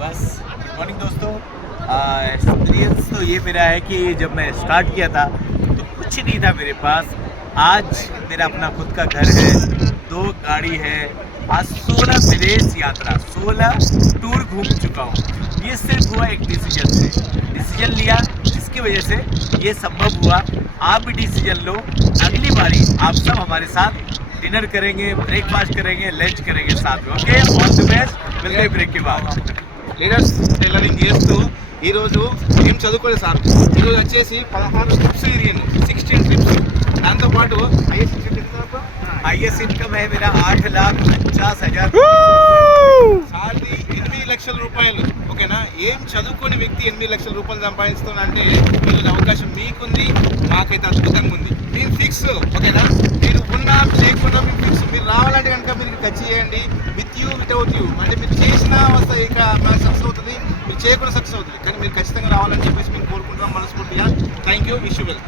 बस good morning दोस्तों। Experience तो ये मेरा है कि जब मैं स्टार्ट किया था तो कुछ नहीं था मेरे पास। आज मेरा अपना खुद का घर है, 2 गाड़ी है। आज 16 विदेश यात्रा, 16 टूर घूम चुका हूँ। ये सिर्फ हुआ एक डिसीजन लिया, जिसकी वजह से ये संभव हुआ। आप भी डिसीजन लो, अगली बारी आप सब हमारे साथ डिनर करेंगे, ब्रेकफास्ट करेंगे, लंच करेंगे साथ में। Okay, all the best. मिलते हैं ब्रेक के बाद। లీడర్స్ టైలరింగ్ చేస్తూ ఈరోజు ఏం చదువుకోలేదు సార్. ఈరోజు వచ్చేసి 16 ట్రిప్స్ తిరిగింది, 16 ట్రిప్స్. దాంతోపాటు हाईएस्ट इनकम है मेरा 8,50,000। సాలరీ 8 లక్షల రూపాయలు. ఓకేనా, ఏం చదువుకోని వ్యక్తి 8 లక్షల రూపాయలు సంపాదిస్తున్నాడంటే ఈరోజు అవకాశం మీకుంది, మాకైతే అద్భుతంగా ఉంది. మేము ఫిక్స్. ఓకేనా, మీరు ఉన్నా లేకుండా మేము ఫిక్స్. మీరు రావాలంటే కనుక మీరు టచ్ చేయండి. విత్ యూ వితౌట్ యూ, అంటే మీరు చేసిన ఇక సక్సెస్ అవుతుంది, మీరు చేయకుండా సక్సెస్ అవుతుంది. కానీ మీరు ఖచ్చితంగా రావాలని చెప్పేసి మేము కోరుకుంటున్నాం మనస్ఫూర్తిగా. Thank you, wish you well.